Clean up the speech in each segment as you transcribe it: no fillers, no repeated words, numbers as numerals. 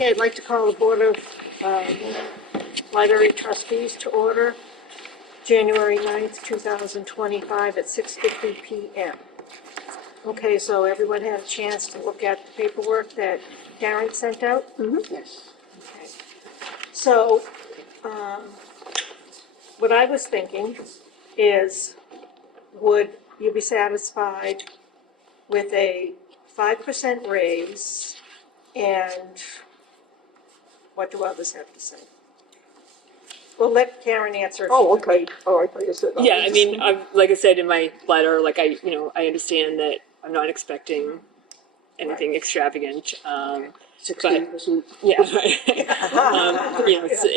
Okay, I'd like to call the Board of Library Trustees to order, January 9th, 2025 at 6:50 p.m. Okay, so everyone had a chance to look at the paperwork that Karen sent out? Yes. Okay. So, what I was thinking is, would you be satisfied with a 5% raise, and what do others have to say? We'll let Karen answer. Oh, okay. Oh, I thought you said. Yeah, I mean, like I said in my letter, like I understand that I'm not expecting anything extravagant. But 16%. yeah,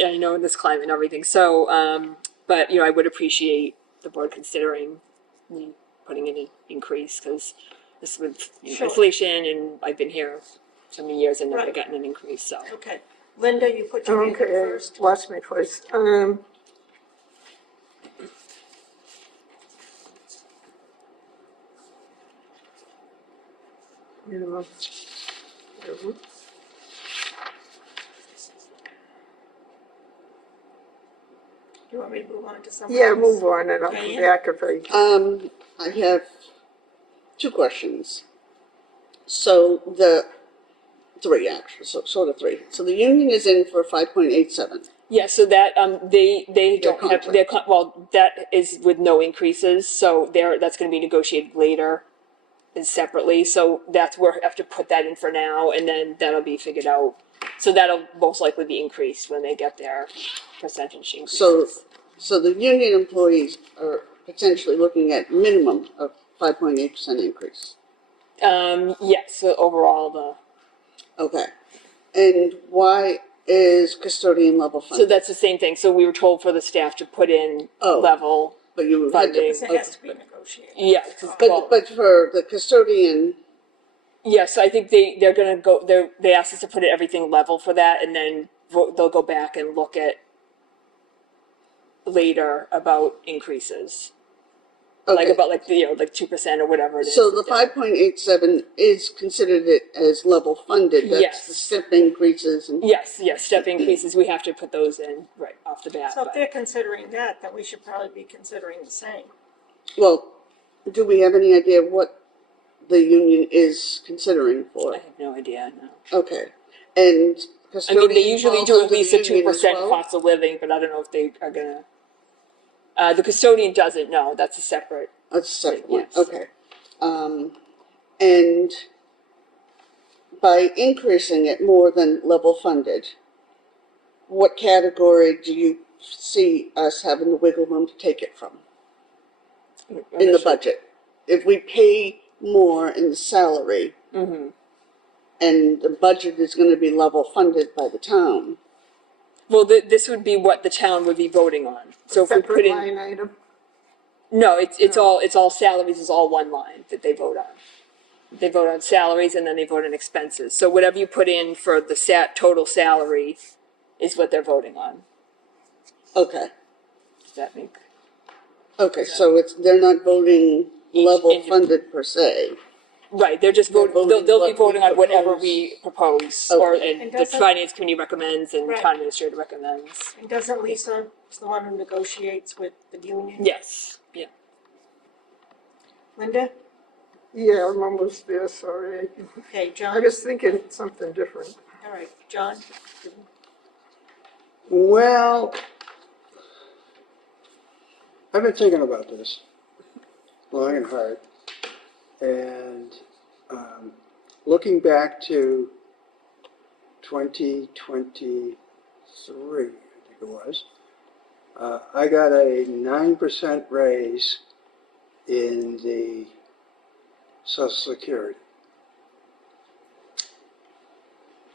I know in this climate and everything. So, but I would appreciate the board considering me putting in an increase, because this with Sure. inflation, and I've been here so many years and never Right. gotten an increase. So. Okay. Linda, you put your hand up first. Watch me first. Minimum. Do you want me to move on to something Yeah, else? move on and I'll Okay, come back if I. I have two questions. So the three, actually, so sort of three. So the union is in for 5.87. Yeah, so that they don't have contract. their well, that is with no increases, so that's going to be negotiated later, and separately. So that's where I have to put that in for now, and then that'll be figured out. So that'll most likely be increased when they get their percentage increases. So the union employees are potentially looking at minimum of 5.8% increase. Yes. So overall, Okay. And why is custodian level so funded? that's the same thing. So we were told for the staff to put in level. But you had funding. Because it has to be negotiated. Yeah. But for the custodian, Yes, I think they're gonna go. They asked us to put everything level for that, and then they'll go back and look at later about increases, okay. like 2% or whatever it is. So the 5.87 is considered it as level funded. That's Yes. the step increases and Yes, step increases. We have to put those in right off the bat. So if but- they're considering that, then we should probably be considering the same. well, do we have any idea what the union is considering for? I have no idea. No. Okay, and I custodian mean, they usually falls do at under the least a union as 2% well? cost of living, but I don't know if they are gonna. The custodian doesn't know. That's a separate. That's a separate one. Yes. Okay, and by increasing it more than level funded, what category do you see us having the wiggle room to take it from in the budget? If we pay more in the salary, Mm-hmm. and the budget is going to be level funded by the town. Well, this would be what the town would be voting on. So if we Separate put in, line item. no, it's all salaries is all one line that they vote on. They vote on salaries and then they vote on expenses. So whatever you put in for the total salary is what they're voting on. Okay. Does that make? Okay, so they're not voting level funded per se. Right, they're just voting. voting They'll be what we voting on whatever propose. we propose, Okay. and And the doesn't- finance committee recommends, and Right. town administrator recommends. And doesn't Lisa, is the one who negotiates with the union? Yes. Yeah. Linda? Yeah, I'm almost there, sorry. Okay, I John? was thinking something different. All right, John? Well, I've been thinking about this long and hard, and looking back to 2023, I think it was, I got a 9% raise in the Social Security.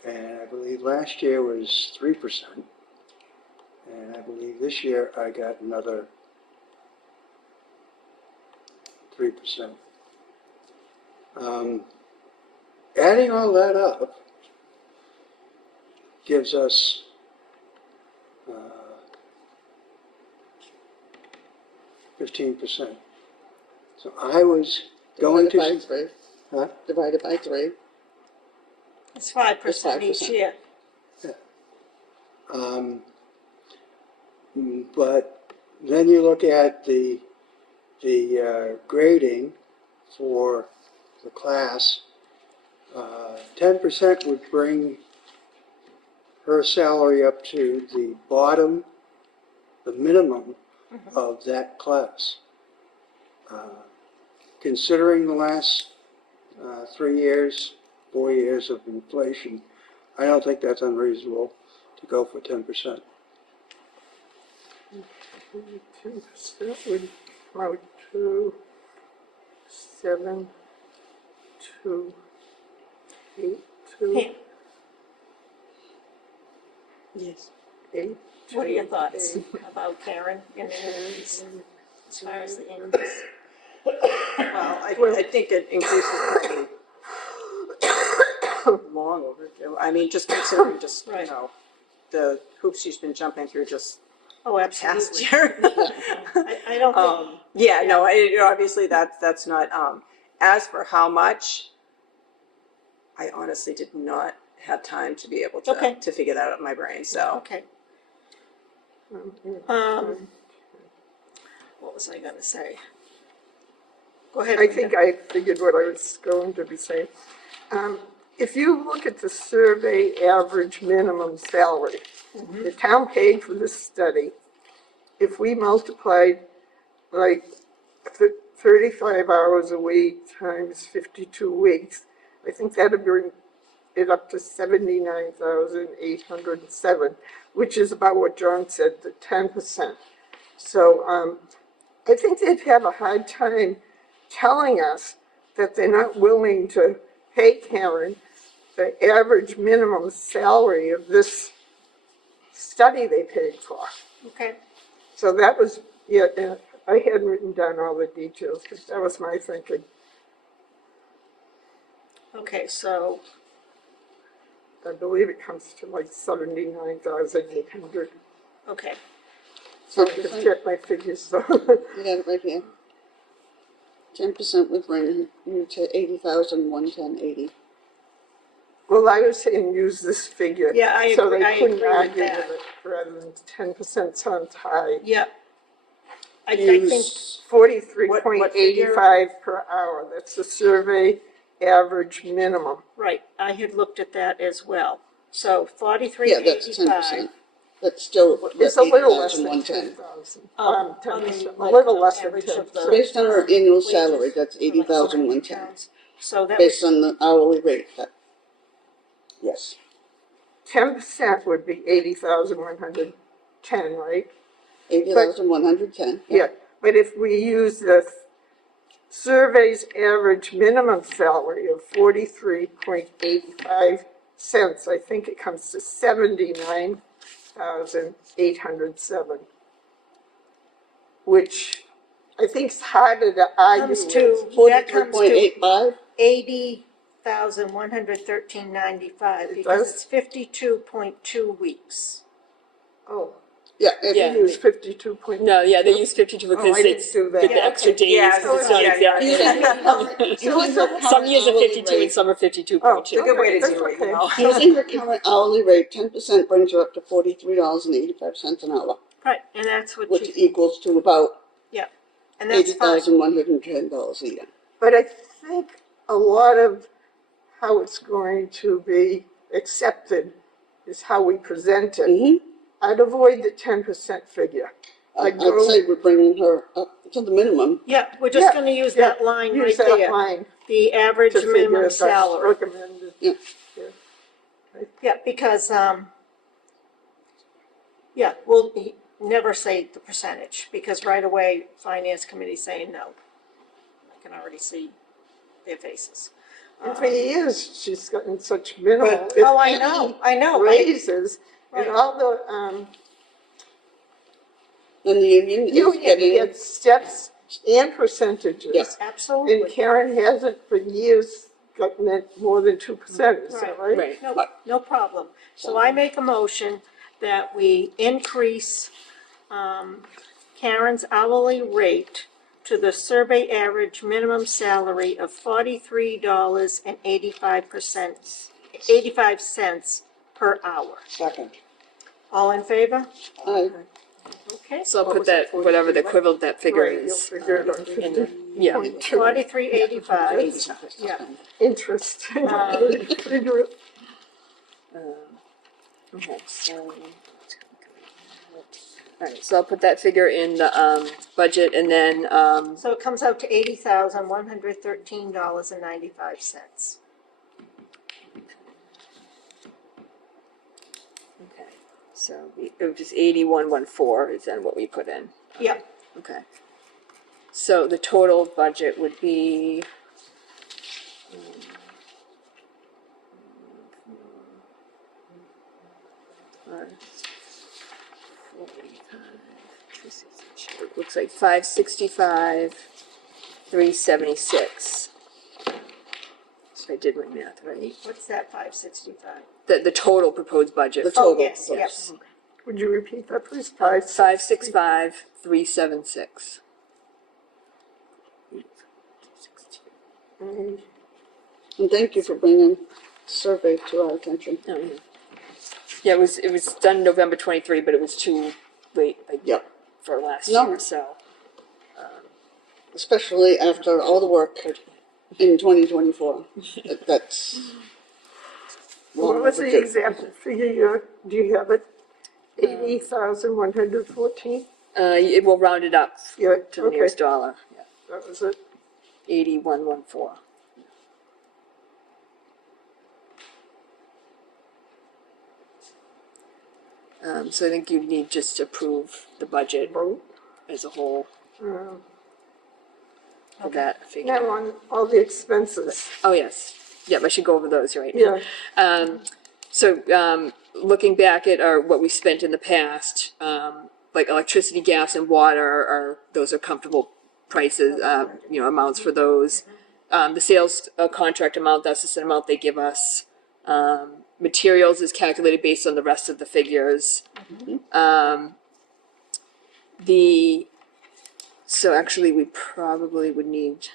And I believe last year was 3%. And I believe this year I got another 3%. Adding all that up gives us 15%. So I was going Divided by to... three. Huh? Divided by 3. It's 5% each 5%. year. Um, but then you look at the grading for the class. 10% would bring her salary up to the bottom, the minimum of that class. Considering the last 3 years, 4 years of inflation, I don't think that's unreasonable to go for 10%. 10% would come out to 7, 2, 8, 2, Pam, 8. what are your 2, thoughts 8, about Karen and the increase, 10, as far as the increase? Well, I think an increase is probably long overdue. I mean, just considering just, you Right. know, the hoops she's been jumping through just Oh, past absolutely. year. I don't think, Yeah, no, obviously that's not, as for how much, I honestly did not have time to be able Okay. to figure that out in my brain, so. okay. 10. What was I gonna say? Go ahead. I Linda. think I figured what I was going to be saying. If you look at the survey average minimum salary, the town paid for this study. If we multiplied like 35 hours a week times 52 weeks, I think that'd bring it up to 79,807, which is about what John said, the 10%. So I think they'd have a hard time telling us that they're not willing to pay Karen the average minimum salary of this study they paid for. Okay, So that was, yeah, I hadn't written down all the details, but that was my thinking. okay, so, I believe it comes to like 79,800. okay, So I just checked my figures, so. You got it right here. 10% would bring you to 80,110.80. Well, I was saying use this figure. Yeah, I So agree- I they couldn't agree with argue that. with it, rather than 10% sounds high. yeah. I think, Use 43.85 per hour, that's the survey average minimum. right, I had looked at that as well. So Yeah, that's 43.85. 10%. That's still It's a little less than 80,110. 10,000. On 10%, the, a little like, less than average of the 10%. Based on her annual wages salary, that's for, like, so many 80,110. towns. So that Based was, on the hourly rate, yes. 10% would be 80,110, right? 80,110. Yeah, but if we use the survey's average minimum salary of 43.85 cents, I think it comes to 79,807, which I think is harder to argue comes with. to, that comes to 43.85? 80,113.95 It because does? it's 52.2 weeks. Oh, Yeah, Yeah. you use 52 point. No, yeah, they use 52 because Oh, I didn't it's do that. with the extra Okay. days, Yeah, because it's not yeah, exactly. Using her current Some years are hourly 52 rate- and some are Oh, 52.2. It's a good way to That's do it, okay. you know. Using her current hourly rate, 10% brings her up to $43.85 an hour, Right, and that's what which you, equals to about yeah, and that's fine. $80,110 a year. But I think a lot of how it's going to be accepted is how we present it. Mm-hmm. I'd avoid the 10% figure. I'd say we're bringing her up to the minimum. Yeah, we're just gonna use that line right Use that there, line the average to figure minimum it out, salary. recommended. Yeah. Yeah, because, yeah, we'll never say the percentage, because right away, finance committee's saying no. I can already see their faces. And for years, she's gotten such minimal, But- if Oh, I any, know, raises. And Right. all the, And the union is union getting, gets steps and percentages. Yes. And absolutely. Karen hasn't for years gotten it more than 2%, is that right? Right. No, no problem. So I make a motion that we increase Karen's hourly rate to the survey average minimum salary of $43.85 cents per hour. Second. All in favor? Aye. Okay. So I'll What put was it, that, whatever the 43? equivalent that figure Right, you'll is. figure it out, in the- yeah. 50.2. 4385. Yeah. Interesting. Um, Figure it. Okay, so. All right, so I'll put that figure in the budget, and then So it comes out to $80,113.95. okay, so it was just 8114 is then what we put in. Yep. Okay. So the total budget would be. It looks like 565, 376. So I did my math right. What's that, 565? The total proposed budget. The Oh, total. yes, yes. Would you repeat that, please? 5, 565, 376. Mm, And thank you for bringing the survey to our attention. Oh, yeah. Yeah, it was done November 23, but it was too late Yep. for last No. year, so. Especially after all the work in 2024. That's What long was the overdue. exact figure? Do you have it? 80,114? It will round it up Yeah, to the okay, nearest dollar. Yeah. that was it. 8114. So I think you need just to approve the budget Vote. as a whole Um, for that figure. Now on all the expenses, Oh, yes. Yep, I should go over those right yeah, looking back at what we spent in the past, like electricity, gas, and water those are comfortable prices, amounts for those. The sales contract amount, that's just an amount they give us. Materials is calculated based on the rest of the figures. So actually we probably would need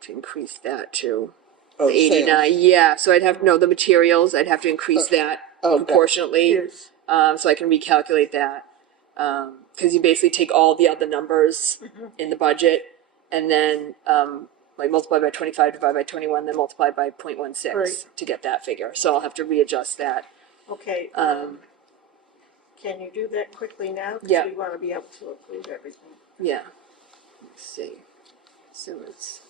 to increase that to Oh, the 89. sales. Yeah, so I'd have, no, the materials, I'd have to increase that okay. proportionately. yes. So I can recalculate that. Because you basically take all the other numbers in the budget and then multiply by 25, divide by 21, then multiply by 0.16 Right. to get that figure. So I'll have to readjust that. Okay, can you do that quickly now? Yeah. Because we want to be able to approve everything. Yeah. Let's see. So it's.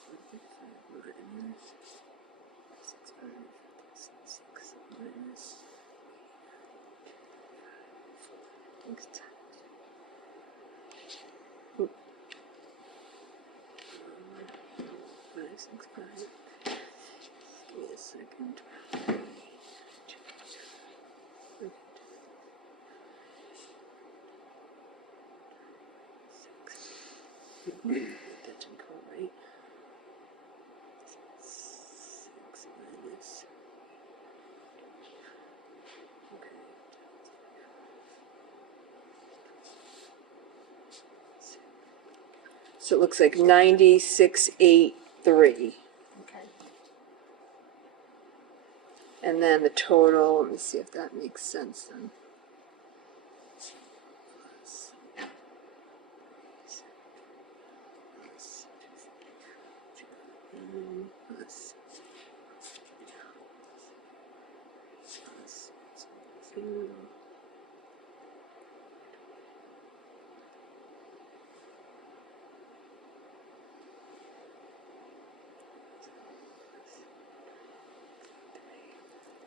Give me a second. That didn't go right. 6 minus. Okay. So it looks like 9683. Okay. And then the total, let me see if that makes sense then.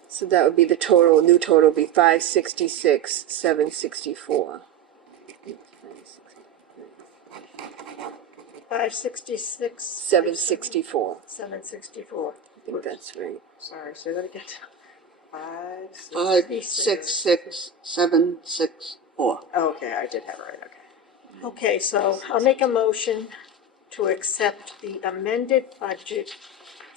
So that would be the total, new total would be 566, 764. 566. 764. 764. I think that's right. Sorry, say that again. 5, 566764. Oh, okay, I did have it right, okay. Okay, so I'll make a motion to accept the amended budget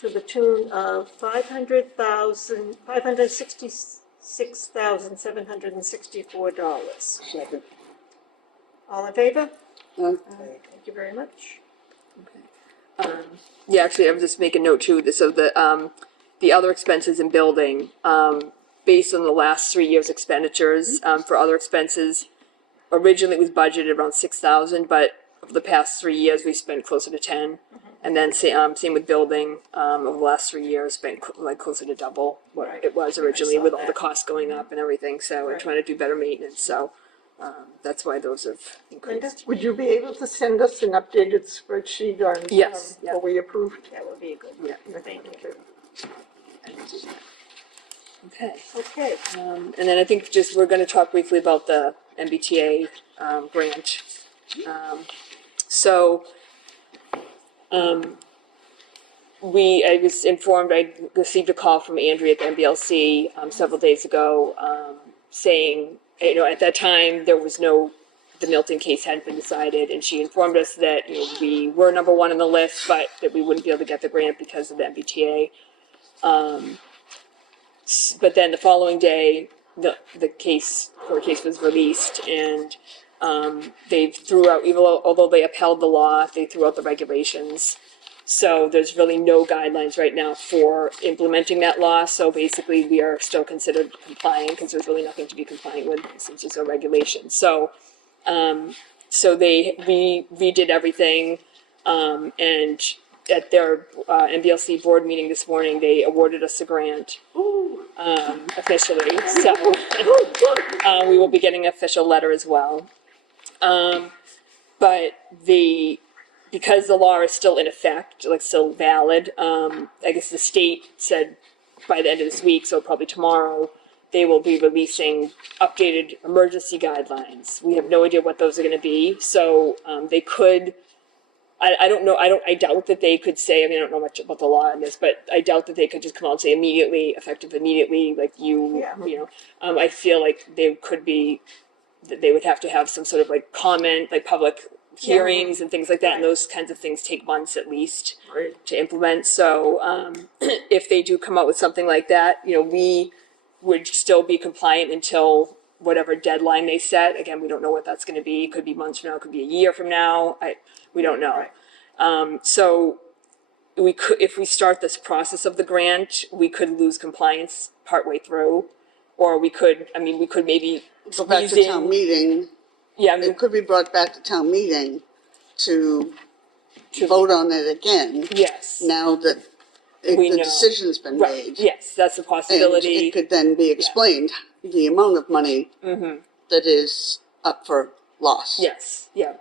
to the tune of $566,764. Second. All in favor? None? Thank you very much. Yeah, actually, I was just making a note too. So the other expenses in building, based on the last 3 years' expenditures, for other expenses. Originally, it was budgeted around 6,000, but over the past 3 years, we spent closer to 10. And then same with building, over the last 3 years, spent like closer to double what Right. it was Yeah, I originally saw with all the that. costs going up and everything, so, and Right. trying to do better maintenance, so, that's why those have increased. Would you be able to send us an updated spreadsheet on Yes, yeah. what we approved? That would be a good one. Yeah. Thank you. Okay. Okay, And then I think just, we're gonna talk briefly about the MBTA, grant. So, I was informed, I received a call from Andrea at the MBLC, several days ago, saying, you know, at that time, there was no, the Milton case hadn't been decided, and she informed us that, you know, we were number one on the list, but that we wouldn't be able to get the grant because of the MBTA. But then the following day, the court case was released, and they threw out, even although they upheld the law, they threw out the regulations. So there's really no guidelines right now for implementing that law. So basically, we are still considered compliant because there's really nothing to be compliant with since there's no regulation. So, we redid everything, and at their MBLC board meeting this morning, they awarded us a grant. Officially, so we will be getting an official letter as well. But because the law is still in effect, like still valid, I guess the state said by the end of this week, so probably tomorrow, they will be releasing updated emergency guidelines. We have no idea what those are going to be, so they could. I don't know. I doubt that they could say. I mean, I don't know much about the law on this, but I doubt that they could just come out and say immediately, effective immediately, like you know. I feel like they could be. That they would have to have some sort of like comment, like public hearings and things like that, and those kinds of things take months at least to implement. So if they do come out with something like that, you know, we would still be compliant until whatever deadline they set. Again, we don't know what that's going to be. It could be months from now. It could be a year from now. We don't know. So we could, if we start this process of the grant, we could lose compliance partway through, or we could. I mean, we could maybe Go back to town meeting. Yeah, I mean, It could be brought back to town meeting to vote on it again. yes. Now that We the know. decision's been Right. made. Yes, that's a And possibility. it could then be explained, the amount of money that is up for loss. Yes. Yeah.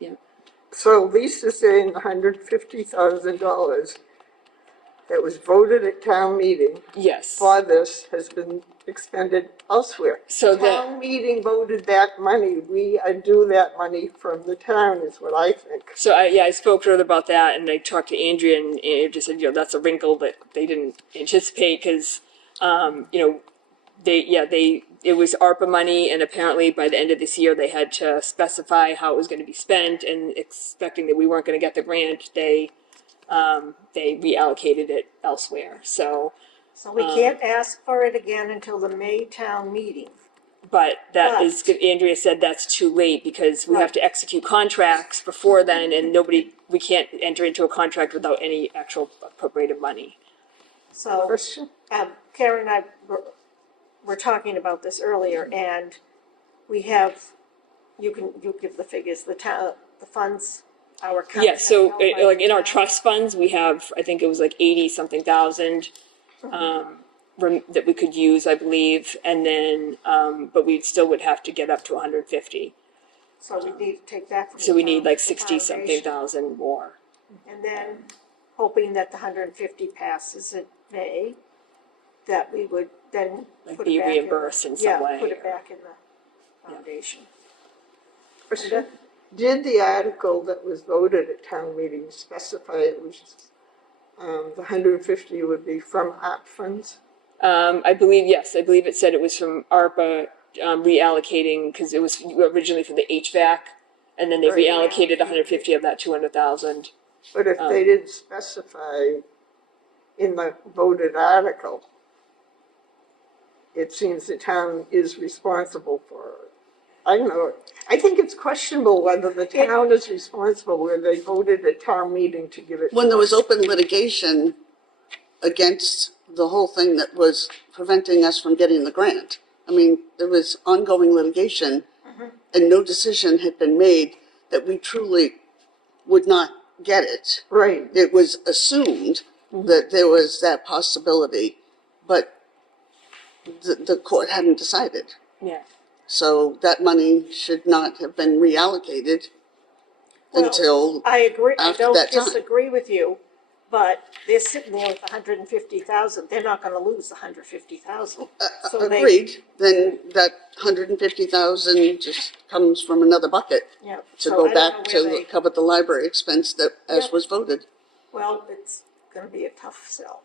Yeah. So Lisa's saying $150,000 that was voted at town meeting Yes. for this has been expended elsewhere. So Town meeting voted that money. We are due that money from the town is what I think. So I spoke to her about that, and I talked to Andrea, and Andrea just said, you know, that's a wrinkle that they didn't anticipate because, you know, it was ARPA money, and apparently by the end of this year they had to specify how it was going to be spent, and expecting that we weren't going to get the grant, they reallocated it elsewhere. So we can't ask for it again until the May town meeting. but Andrea said that's too late because we have to execute contracts before then, and we can't enter into a contract without any actual appropriated money. So, Question? Karen and I were talking about this earlier, and we have, you give the figures, the funds, our accounts. Yeah, so held by like the in our town. trust funds, we have, I think it was like 80-something thousand that we could use, I believe, and then, but we still would have to get up to 150. So we need to take that from the So we need like the 60-something foundation. thousand more. And then, hoping that the 150 passes in May, that we would then Like put be it back reimbursed in some way. Yeah, put it back in the foundation. Question? Did the article that was voted at town meeting specify it was the 150 would be from ARP funds? I believe it said it was from ARPA reallocating, because it was originally for the HVAC, and then they Right. reallocated 150 of that 200,000. But if they didn't specify in the voted article, it seems the town is responsible for it. I don't know. I think it's questionable whether the town is responsible where they voted at town meeting to give it. When there was open litigation against the whole thing that was preventing us from getting the grant. I mean, there was ongoing litigation and no decision had been made that we truly would not get it. Right. It was assumed that there was that possibility, but the court hadn't decided. Yeah. So that money should not have been reallocated Well, until I agree, I after don't that time. disagree with you, but they're sitting there with 150,000, they're not gonna lose 150,000. So they- Agreed, then that 150,000 just comes from another bucket Yeah. to so go I don't back know to where they- cover the library expense that, as Yep. was voted. Well, it's gonna be a tough sell.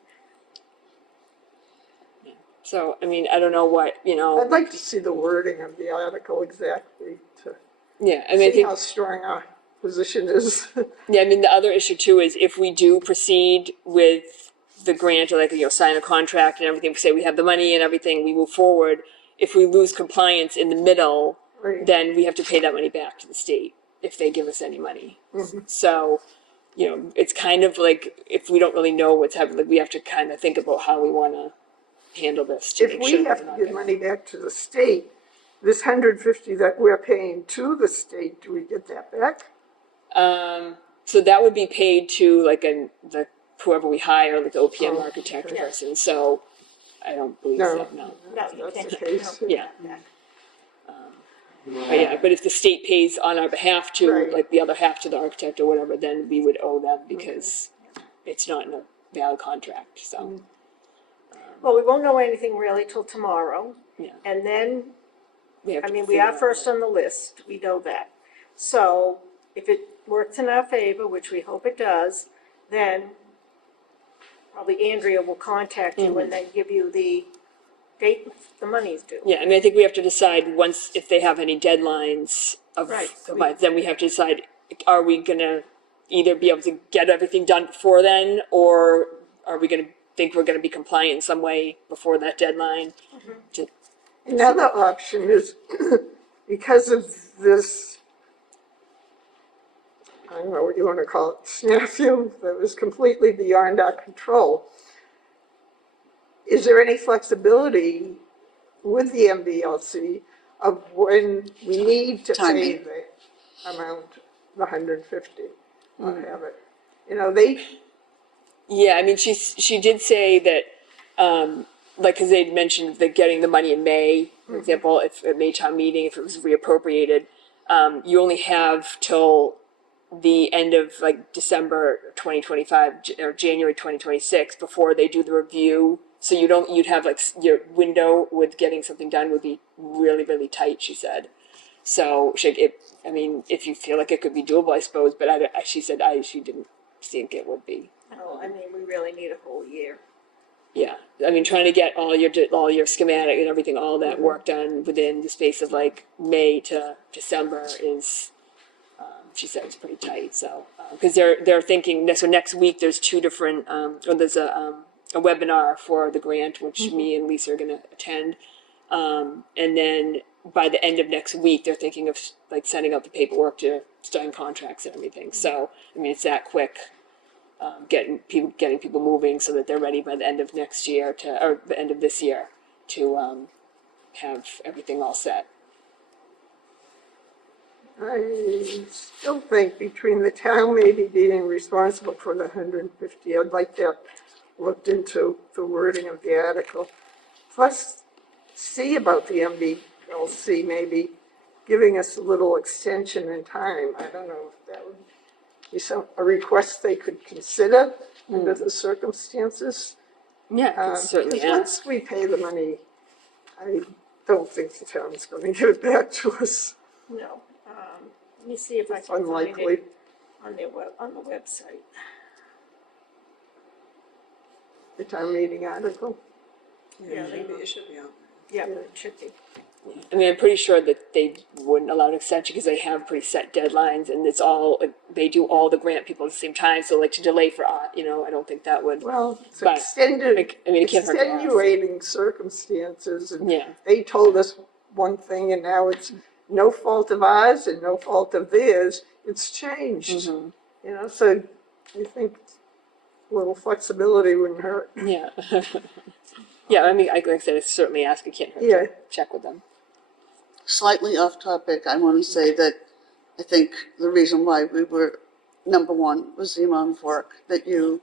So, I mean, I don't know what, I'd like to see the wording of the article exactly to yeah, I mean, I see how think, strong our position is. yeah, I mean, the other issue too is if we do proceed with the grant or like, sign a contract and everything, say we have the money and everything, we move forward. If we lose compliance in the middle, Right. then we have to pay that money back to the state if they give us any money. So, it's kind of like if we don't really know what's happening, like we have to kind of think about how we want to handle this to If make we sure have we're to not give gonna- money back to the state, this 150 that we're paying to the state, do we get that back? So that would be paid to like the whoever we hire, like the OPM Oh, architect okay. person. So I don't believe No. so. No. No, you That's can't. the case. no, Yeah. back. But if the state pays on our behalf to Right. like the other half to the architect or whatever, then we would owe them because it's not in a valid contract. So Well, we won't know anything really till tomorrow, yeah, and then, we have I to mean, we figure are out first what- on the list, we know that. So if it works in our favor, which we hope it does, then probably Andrea will contact you and then give you the date the money's due. Yeah, I mean, I think we have to decide once if they have any deadlines of Right. compliance, then we have to decide, are we gonna either be able to get everything done before then, or are we gonna think we're gonna be compliant in some way before that deadline? To- Another option is, because of this, I don't know what you want to call it, snafu that was completely beyond our control, is there any flexibility with the MBLC of when we need to pay Timing. the amount, the 150, or have it? They, Yeah, I mean, she did say that, like, because they'd mentioned that getting the money in May, for example, if at May town meeting, if it was reappropriated, you only have till the end of like December 2025 or January 2026 before they do the review. So you'd have like your window with getting something done would be really, really tight, she said. So I mean, if you feel like it could be doable, I suppose, but she said she didn't think it would be. No, I mean, we really need a whole year. Yeah, I mean, trying to get all your schematic and everything, all that work done within the space of like May to December is, she said, it's pretty tight. So because they're thinking so next week there's two different or there's a webinar for the grant which me and Lisa are going to attend, and then by the end of next week they're thinking of like sending out the paperwork to sign contracts and everything. So I mean, it's that quick. Getting people moving so that they're ready by the end of next year or the end of this year to have everything all set. I still think between the town maybe being responsible for the 150, I'd like that looked into the wording of the article. Plus, see about the MBLC maybe giving us a little extension in time. I don't know if that would be a request they could consider under the circumstances. Yeah, I could certainly Because ask. once we pay the money, I don't think the town's going to give it back to us. No. Let me see if I It's can find unlikely. it on the website. The town meeting article. Yeah, Maybe it should be on. Yeah, it should be. I mean, I'm pretty sure that they wouldn't allow an extension because they have pretty set deadlines, and it's all they do all the grant people at the same time. So, like to delay for I don't think that would. Well, it's But, extended, I mean, it can't hurt to ask. extenuating circumstances. And Yeah. they told us one thing, and now it's no fault of ours and no fault of theirs. It's changed. Mhm. So you think A little flexibility wouldn't hurt. Yeah. Yeah, I mean, like I said, it's certainly ask, it can't hurt Yeah. to check with them. Slightly off topic, I want to say that I think the reason why we were number one was the amount of work that you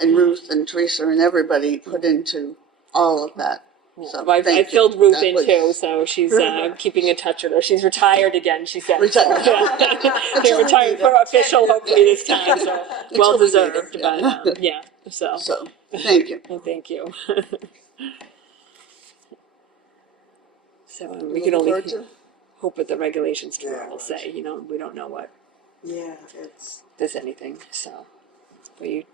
and Ruth and Teresa and everybody put into all of that. So, Well, I thank you. filled Ruth That in was- too, so she's keeping in touch with her. She's retired again, she said. Retired. Yeah, Until we retired need for her. official, hopefully this time, so well Until we need her, deserved, yeah. but yeah, so. So, thank you. Well, thank you. So we Look can only forward to- hope what the regulations Yeah, tomorrow will say, you know, we don't know what, Yeah, it's, there's anything, so. Are you,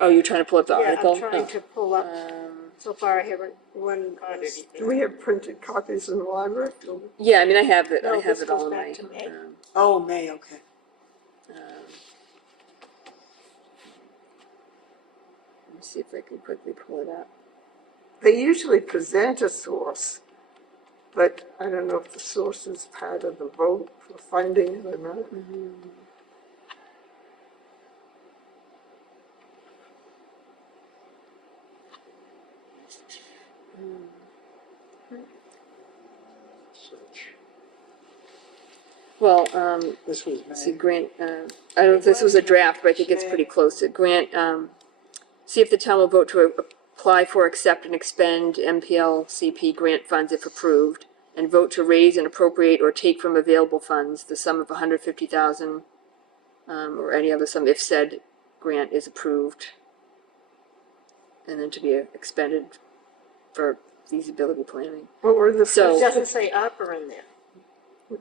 oh, you're trying to pull up the Yeah, article? I'm trying to pull up, so far I haven't when, got anything. Do we have printed copies in the library? Yeah, I mean, I have it, No, I have this it all goes in back my, to May. oh, May, okay. let me see if I can quickly pull it up. They usually present a source, but I don't know if the source is part of the vote for funding or not. Search. Well, This was see, May. grant, I don't know if this was a draft, but I think it's pretty close to grant, see if the town will vote to apply for, accept, and expend MPLCP grant funds if approved, and vote to raise and appropriate or take from available funds the sum of $150,000, or any other sum if said grant is approved, and then to be expended for feasibility planning. What were the So- It first, doesn't say opera in there.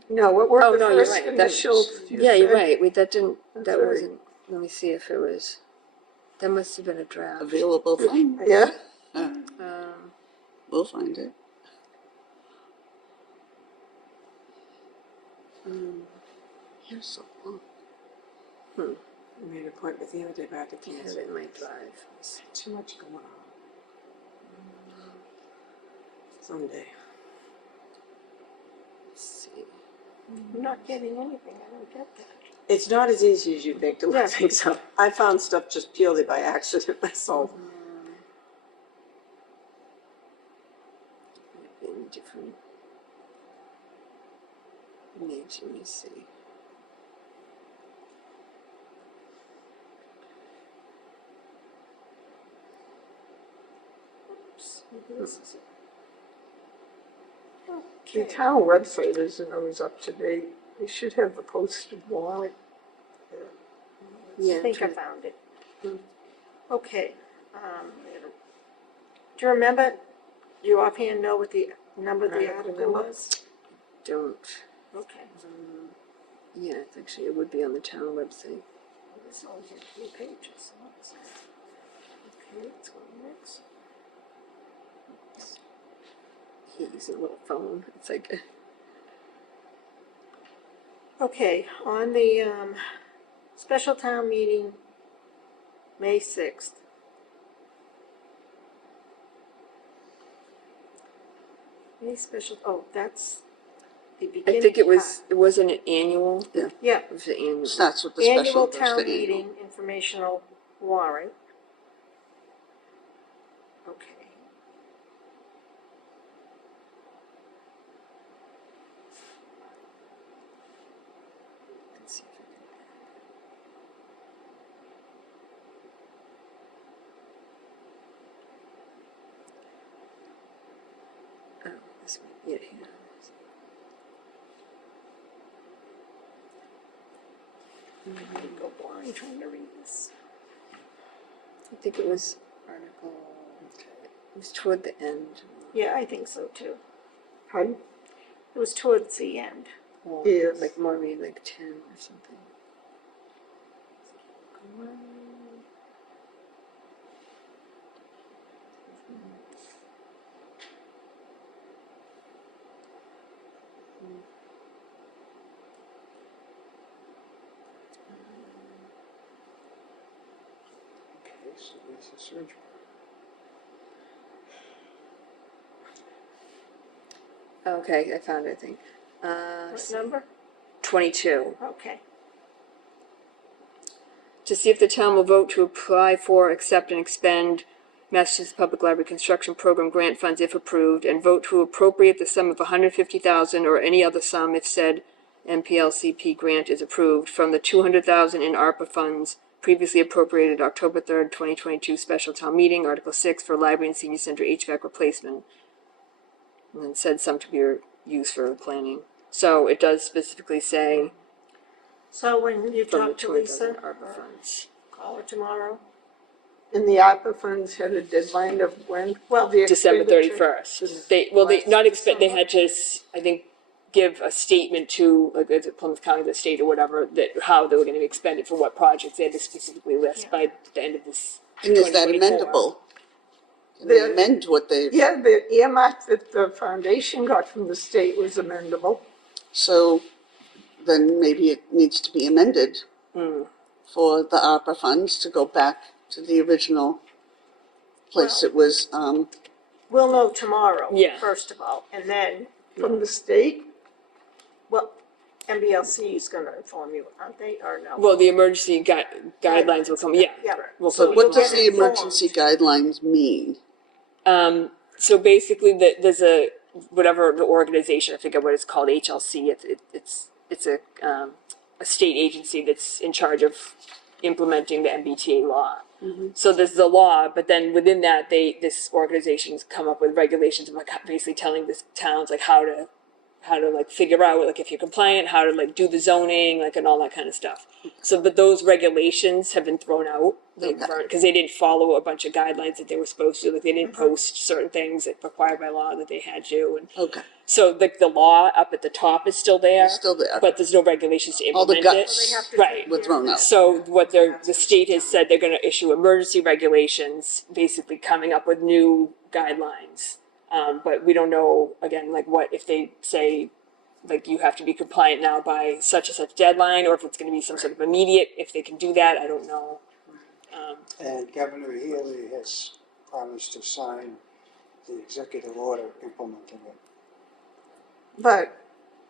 no, what were Oh, the no, you're first right. initials you Yeah, you're said? right. Wait, that didn't, That's that right. wasn't, let me see if it was, that must have been a draft. Available funds. Yeah, We'll find it. You're so long. I made an appointment the other day, but I had to I have cancel. it in my drive. Too much going on. Someday. Let's see. I'm not getting anything, I don't get that. It's not as easy as you think to Yeah. look things up. I found stuff just purely by accident myself. In different names, let me see. Oops, maybe this is it. the Okay. town website isn't always up to date. They should have the posted warrant. Yeah, I think I found it. Okay. Do you remember, do you offhand know what the number of the Article article number? was? don't. Okay. Yeah, it's actually, it would be on the town website. This only had 3 pages. So let's see. Okay, let's go next. He's a little phone. It's like, Okay, on the special town meeting, May 6th. May special, oh, that's the beginning I think it was, part. it wasn't an annual. Yeah. Yeah, It was an annual. Starts with the special, annual goes town to annual. meeting informational warrant. Okay. Let's see if I can- Oh, this might be it here. I didn't go blind trying to read this. I think it was article, it was toward the end. Yeah, I think so too. Pardon? It was towards the end. Or Yes. like more maybe like 10 or something. Okay, so there's a search bar. Okay, I found it, I think. What number? 22. Okay. to see if the town will vote to apply for, accept, and expend Massachusetts Public Library Construction Program grant funds if approved, and vote to appropriate the sum of $150,000 or any other sum if said MPLCP grant is approved from the $200,000 in ARPA funds previously appropriated October 3rd, 2022 special town meeting, Article 6 for Library and Senior Center HVAC replacement. And then said some to be used for planning. So it does specifically say So when you from the talk to 200,000 Lisa, ARPA funds. call her tomorrow. And the ARPA funds had a deadline of when? Well, The December expenditure? 31st. They not expect, they December? had to, I think, give a statement to, like, is it Plymouth County, the state or whatever, that how they were gonna expend it for what projects. They had to specifically list by the end of this And is that 2024. amendable? Can they The- amend what they've, Yeah, the earmark that the foundation got from the state was amendable. so then maybe it needs to be amended for the ARPA funds to go back to the original place Well- it was, We'll know tomorrow, Yeah. first of all, and then, From the state? well, MBLC is gonna inform you, aren't they, or no? Well, the emergency guidelines will come, yeah. Yeah. Will so come what tomorrow. does the emergency guidelines mean? So basically, there's a whatever the organization, I forget what it's called, HLC. It's a state agency that's in charge of implementing the MBTA law. So there's the law, but then within that, this organization's come up with regulations, like basically telling the towns like how to like figure out like if you're compliant, how to like do the zoning, like and all that kind of stuff. So, but those regulations have been thrown out. They Okay. weren't because they didn't follow a bunch of guidelines that they were supposed to. Like they didn't post certain things that required by law that they had to, and Okay, so like the law up at the top is still there, it's still there. but there's no regulations to All the implement guts So they have to Right. take were care of thrown that. out. So what the state has said, they're gonna issue emergency regulations, basically coming up with new guidelines. But we don't know, again, like what, if they say, like you have to be compliant now by such and such deadline, or if it's gonna be some sort of immediate, if they can do that, I don't know. And Governor Healy has promised to sign the executive order implementing it. But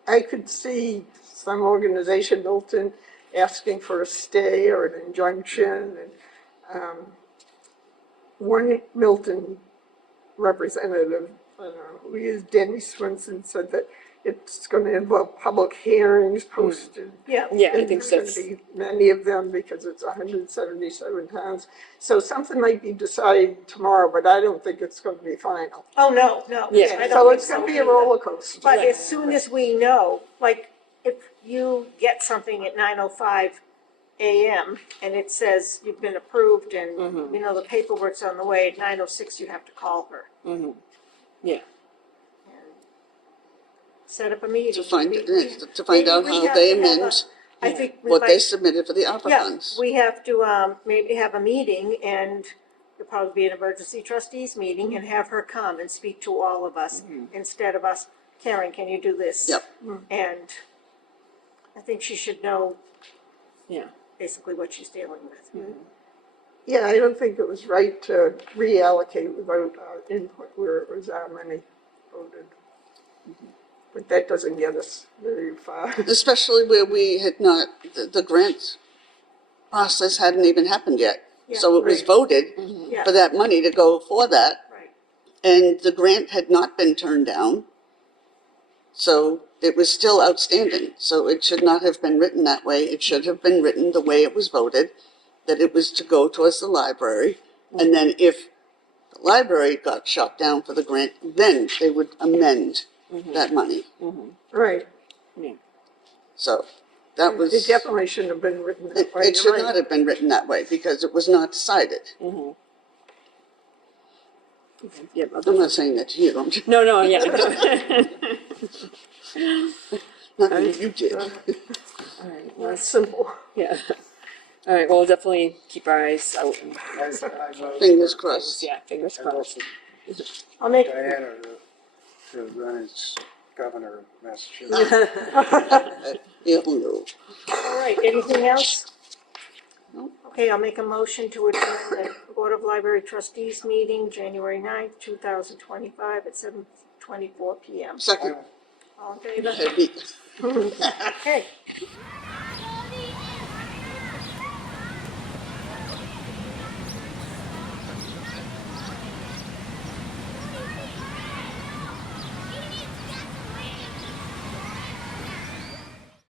I could see some organization, Milton, asking for a stay or an injunction. And one Milton representative, I don't know who he is, Danny Swenson, said that it's going to involve public hearings posted. Yeah. Yeah, I And think there's so. going to be many of them because it's 177 towns. So something might be decided tomorrow, but I don't think it's going to be final. Oh, no. Yeah. I don't So think it's going to be either. a roller coaster. But as soon as we know, like, if you get something at 9:05 a.m. and it says you've been approved and, you know, the paperwork's on the way, at 9:06 you have to call her. Yeah. And set up a meeting. To find We- it, we- to find maybe out we how have they to have a- amend I think we what they might, submitted for the ARPA yeah, funds. we have to, maybe have a meeting and it'll probably be an emergency trustees meeting and have her come and speak to all of us instead of us, Karen, can you do this? Yep. And I think she should know Yeah. basically what she's dealing with. Yeah, I don't think it was right to reallocate without input where it was our money voted. But that doesn't get us very far. Especially where we had not, the grant process hadn't even happened yet. So it was right. voted Yeah, for that money to go for that, right. and the grant had not been turned down. So it was still outstanding. So it should not have been written that way. It should have been written the way it was voted, that it was to go towards the library. And then if the library got shot down for the grant, then they would amend that money. Right. So that was, It definitely shouldn't have been written that way. it should not have been written that way because it was not decided. Yep. I'm not saying that to you. I'm just, No, yeah. not that you did. All right. Well, It's simple. yeah. All right. Well, we'll definitely keep our eyes out. And, Fingers crossed. yeah. Fingers I crossed. voted I'll make, Diana to run as governor of Massachusetts. Yeah, no. all right, anything else? No. Okay, I'll make a motion to adjourn the Board of Library Trustees meeting, January 9th, 2025 at 7:24 PM. Second, All in favor? heavy. Okay.